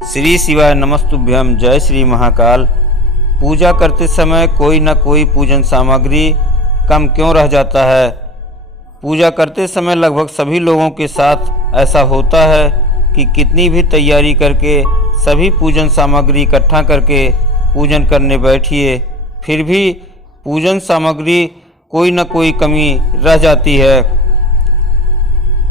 श्री शिवाय नमस्तुभ्यम। जय श्री महाकाल। पूजा करते समय कोई न कोई पूजन सामग्री कम क्यों रह जाता है? पूजा करते समय लगभग सभी लोगों के साथ ऐसा होता है कि कितनी भी तैयारी करके सभी पूजन सामग्री इकट्ठा करके पूजन करने बैठिए, फिर भी पूजन सामग्री कोई न कोई कमी रह जाती है,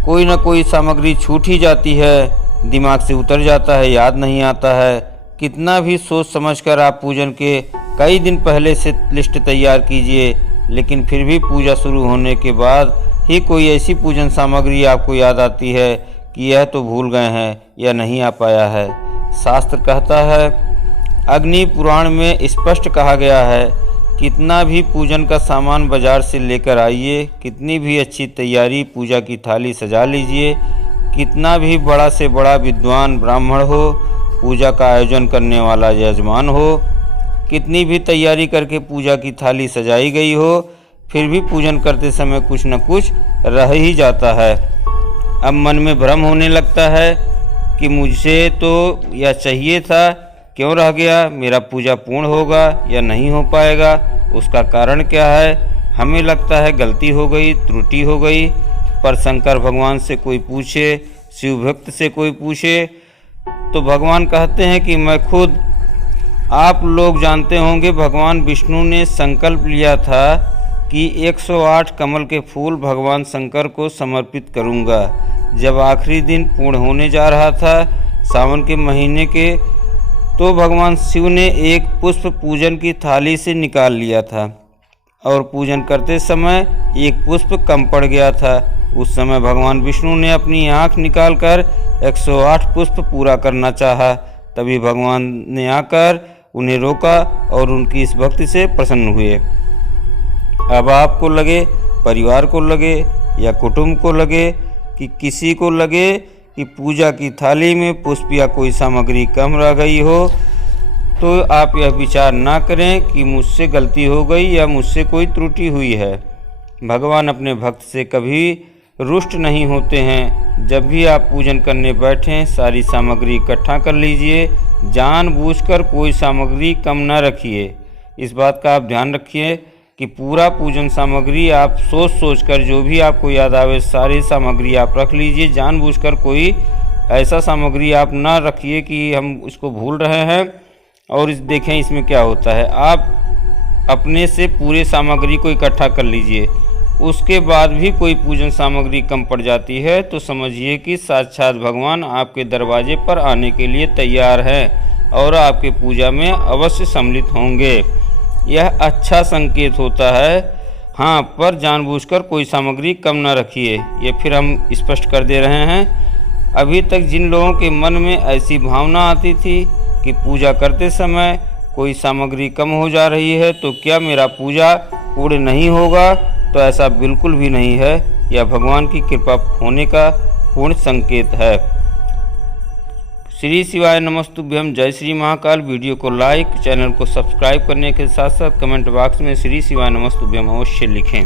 कोई न कोई सामग्री छूट ही जाती है, दिमाग से उतर जाता है, याद नहीं आता है। कितना भी सोच समझकर आप पूजन के कई दिन पहले से लिस्ट तैयार कीजिए, लेकिन फिर भी पूजा शुरू होने के बाद ही कोई ऐसी पूजन सामग्री आपको याद आती है कि यह तो भूल गए हैं या नहीं आ पाया है। शास्त्र कहता है, अग्नि पुराण में स्पष्ट कहा गया है, कितना भी पूजन का सामान बाजार से लेकर आइए, कितनी भी अच्छी तैयारी पूजा की थाली सजा लीजिए, कितना भी बड़ा से बड़ा विद्वान ब्राह्मण हो, पूजा का आयोजन करने वाला यजमान हो, कितनी भी तैयारी करके पूजा की थाली सजाई गई हो, फिर भी पूजन करते समय कुछ न कुछ रह ही जाता है। अब मन में भ्रम होने लगता है कि मुझे तो यह चाहिए था, क्यों रह गया? मेरा पूजा पूर्ण होगा या नहीं हो पाएगा? उसका कारण क्या है? हमें लगता है गलती हो गई, त्रुटि हो गई, पर शंकर भगवान से कोई पूछे, शिव भक्त से कोई पूछे तो भगवान कहते हैं कि मैं खुद। आप लोग जानते होंगे, भगवान विष्णु ने संकल्प लिया था कि 108 कमल के फूल भगवान शंकर को समर्पित करूंगा। जब आखिरी दिन पूर्ण होने जा रहा था, सावन के महीने के, तो भगवान शिव ने एक पुष्प पूजन की थाली से निकाल लिया था और पूजन करते समय एक पुष्प कम पड़ गया था। उस समय भगवान विष्णु ने अपनी आँख निकालकर 108 पुष्प पूरा करना चाहा। तभी भगवान ने आकर उन्हें रोका और उनकी इस भक्ति से प्रसन्न हुए। अब आपको लगे, परिवार को लगे या कुटुंब को लगे कि किसी को लगे कि पूजा की थाली में पुष्प या कोई सामग्री कम रह गई हो, तो आप यह विचार ना करें कि मुझसे गलती हो गई या मुझसे कोई त्रुटि हुई है। भगवान अपने भक्त से कभी रुष्ट नहीं होते हैं। जब भी आप पूजन करने बैठें, सारी सामग्री इकट्ठा कर लीजिए, जानबूझकर कोई सामग्री कम ना रखिए। इस बात का आप ध्यान रखिए कि पूरा पूजन सामग्री आप सोच सोचकर जो भी आपको याद आवे सारी सामग्री आप रख लीजिए। जानबूझकर कोई ऐसा सामग्री आप ना रखिए कि हम इसको भूल रहे हैं और देखें इसमें क्या होता है। आप अपने से पूरे सामग्री को इकट्ठा कर लीजिए। उसके बाद भी कोई पूजन सामग्री कम पड़ जाती है तो समझिए कि साक्षात भगवान आपके दरवाजे पर आने के लिए तैयार हैं और आपके पूजा में अवश्य सम्मिलित होंगे। यह अच्छा संकेत होता है। हाँ, पर जानबूझकर कोई सामग्री कम न रखिए। ये फिर हम स्पष्ट कर दे रहे हैं। अभी तक जिन लोगों के मन में ऐसी भावना आती थी कि पूजा करते समय कोई सामग्री कम हो जा रही है तो क्या मेरा पूजा पूर्ण नहीं होगा, तो ऐसा बिल्कुल भी नहीं है। यह भगवान की कृपा होने का पूर्ण संकेत है। श्री शिवाय नमस्तुभ्यम। जय श्री महाकाल। वीडियो को लाइक, चैनल को सब्सक्राइब करने के साथ साथ कमेंट बॉक्स में श्री शिवाय नमस्तुभ्यम अवश्य लिखें।